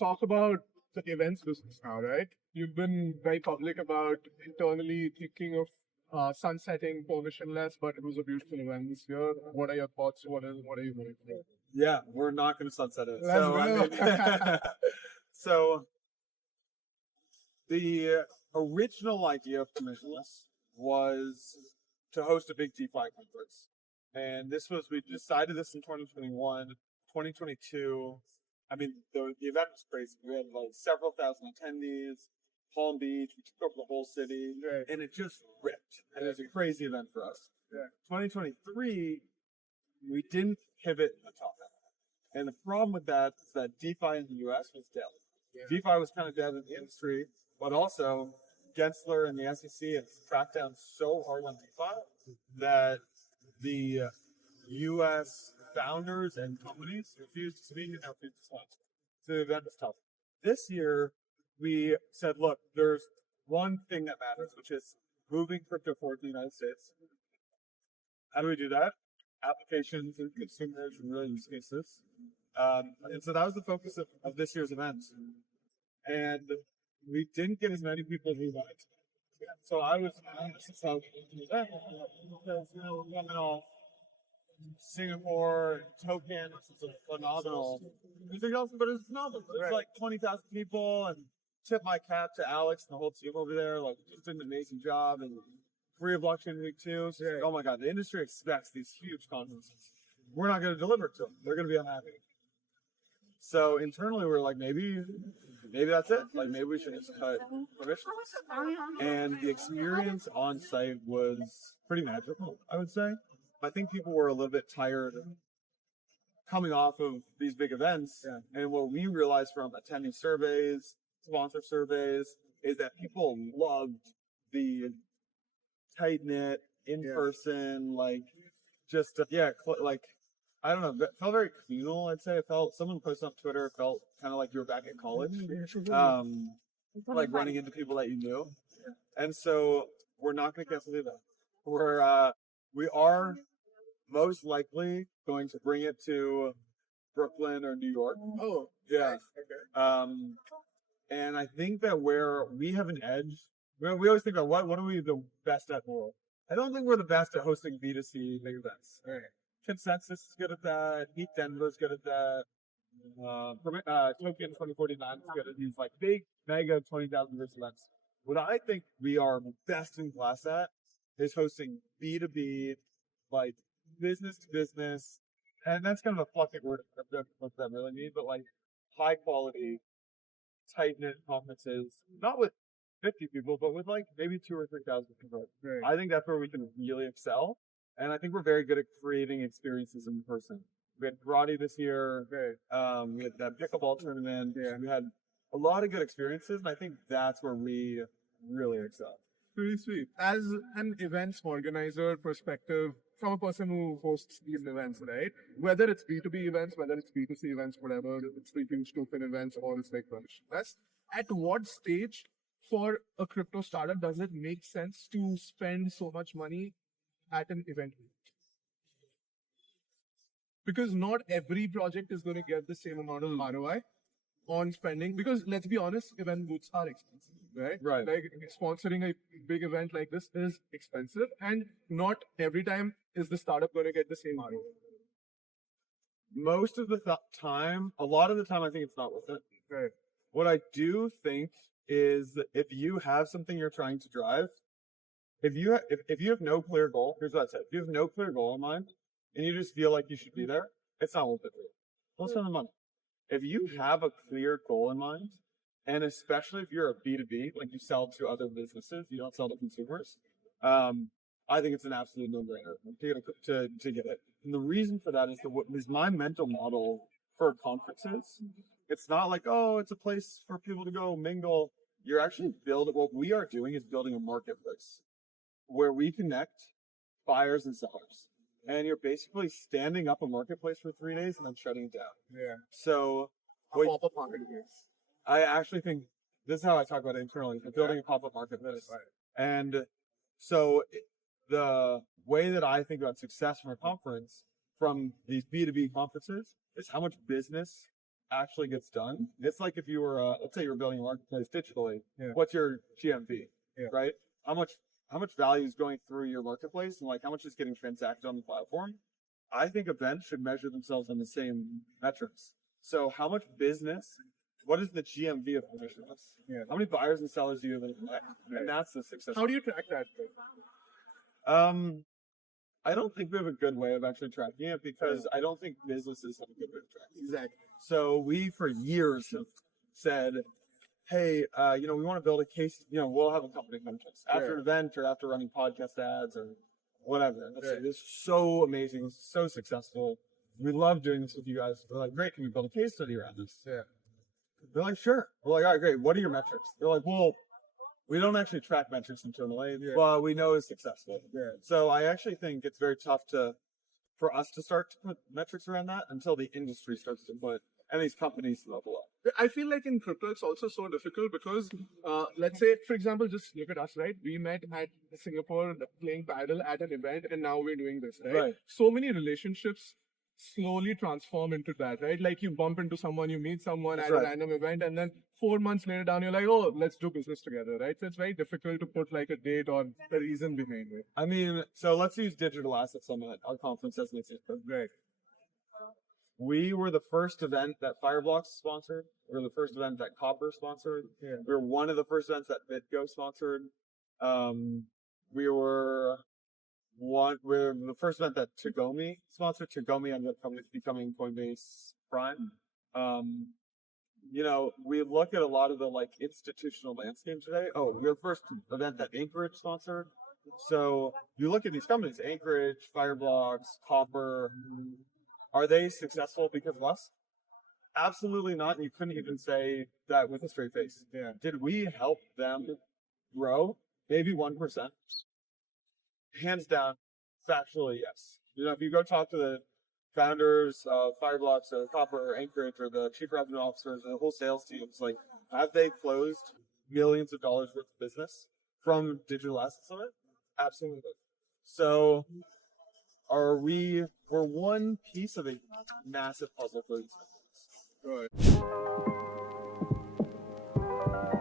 talk about the events business now, right? You've been very public about internally thinking of sunsetting permissionless, but it was a beautiful event this year. What are your thoughts? What are you going to do? Yeah, we're not going to sunset it. Let's go. So the original idea of permissionless was to host a big DeFi conference. And we decided this in 2021, 2022. I mean, the event was crazy. We had like several thousand attendees, Palm Beach, we took over the whole city, Right. and it just ripped. And it was a crazy event for us. Yeah. 2023, we didn't pivot at all. And the problem with that is that DeFi in the US was dead. Yeah. DeFi was kind of dead in the industry, but also Gensler and the SEC have cracked down so hard on DeFi that the US founders and companies refused to speak and refused to sponsor. So the event was tough. This year, we said, look, there's one thing that matters, which is moving crypto forward to the United States. How do we do that? Applications and consumers and real use cases. And so that was the focus of this year's event. And we didn't get as many people as we wanted. So this is how we do that. Because, coming off Singapore, Token, which is a phenomenal music also, but it's phenomenal. It's like 20,000 people, and tip my cap to Alex and the whole team over there. Like, just did an amazing job. And Korea Blockchain Week 2. So, oh my God, the industry expects these huge conferences. We're not going to deliver to them. They're going to be unhappy. So internally, we're like, maybe that's it. Like, maybe we should just cut permissions. And the experience on site was pretty magical, I would say. I think people were a little bit tired coming off of these big events. Yeah. And what we realized from attending surveys, sponsor surveys, is that people loved the tight-knit, in-person, like, just, like, I don't know, it felt very communal, I'd say. It felt, someone posted on Twitter, it felt kind of like you were back at college. Like running into people that you knew. And so we're not going to cancel the event. We are most likely going to bring it to Brooklyn or New York. Oh, yeah. Okay. And I think that where we have an edge, we always think about what are we the best at in the world? I don't think we're the best at hosting B2C big events. Right. Consensus is good at that. Heat Denver is good at that. Token 2049 is good at these like big, mega 20,000 person events. What I think we are best in class at is hosting B2B, like business to business, and that's kind of a fluffy word what that really means, but like high quality, tight knit conferences, not with 50 people, but with like maybe 2,000 or 3,000 people. Right. I think that's where we can really excel, and I think we're very good at creating experiences in person. We had karate this year. Right. We had that pickleball tournament. Yeah. We had a lot of good experiences, and I think that's where we really excel. Pretty sweet. As an events organizer perspective, from a person who hosts these events, right? Whether it's B2B events, whether it's B2C events, whatever, it's freaking stupid events or it's like permissionless. At what stage for a crypto startup does it make sense to spend so much money at an event? Because not every project is going to get the same amount of ROI on spending. Because let's be honest, event booths are expensive. Right. Like sponsoring a big event like this is expensive, and not every time is the startup going to get the same ROI. Most of the time, a lot of the time, I think it's not worth it. Right. What I do think is that if you have something you're trying to drive, if you have no clear goal, here's what I said: if you have no clear goal in mind, and you just feel like you should be there, it's not worth it for you. Don't spend the money. If you have a clear goal in mind, and especially if you're a B2B, like you sell to other businesses, you don't sell to consumers, I think it's an absolute no-brainer to get it. And the reason for that is my mental model for conferences. It's not like, oh, it's a place for people to go mingle. You're actually what we are doing is building a marketplace where we connect buyers and sellers. And you're basically standing up a marketplace for 3 days and then shutting it down. Yeah. So, pop-up marketplace. I actually think this is how I talk about it internally. We're building a pop-up marketplace. Right. And so the way that I think about success from a conference, from these B2B conferences, is how much business actually gets done. It's like if you were, let's say you were building a marketplace digitally. Yeah. What's your GMV? Yeah. Right? How much value is going through your marketplace, and like how much is getting transacted on the platform? I think events should measure themselves on the same metrics. So how much business? What is the GMV of permissionless? Yeah. How many buyers and sellers do you have in it? And that's the success. How do you track that? I don't think we have a good way of actually tracking it because I don't think businesses have a good way of tracking it. Exactly. So we, for years, have said, hey, we want to build a case, we'll have a company come to us after an event or after running podcast ads or whatever. Let's say, this is so amazing, this is so successful. We love doing this with you guys. We're like, great, can we build a case study around this? Yeah. They're like, sure. We're like, all right, great. What are your metrics? They're like, well, we don't actually track metrics internally, but we know it's successful. Yeah. So I actually think it's very tough for us to start to put metrics around that until the industry starts to put, and these companies level up. I feel like in crypto, it's also so difficult because, let's say, for example, just look at us, right? We met at Singapore playing paddle at an event, and now we're doing this, right? So many relationships slowly transform into that, right? Like you bump into someone, you meet someone at a random event, and then 4 months later down, you're like, oh, let's do business together, right? So it's very difficult to put like a date or a reason behind it. I mean, so let's use Digital Asset Summit, our conference, as an example. Right. We were the first event that Fireblocks sponsored. We were the first event that Copper sponsored. Yeah. We were one of the first events that BitGo sponsored. We're the first event that Tagomi sponsored. Tagomi ended up becoming Coinbase Prime. We look at a lot of the like institutional landscape today. Oh, we're the first event that Anchorage sponsored. So you look at these companies, Anchorage, Fireblocks, Copper. Are they successful because of us? Absolutely not. And you couldn't even say that with a straight face. Yeah. Did we help them grow? Maybe 1%. Hands down, factually, yes. If you go talk to the founders of Fireblocks or Copper or Anchorage or the chief revenue officers and the whole sales team, it's like, have they closed millions of dollars worth of business from Digital Asset Summit? Absolutely. So we're one piece of a massive puzzle for these companies. Right.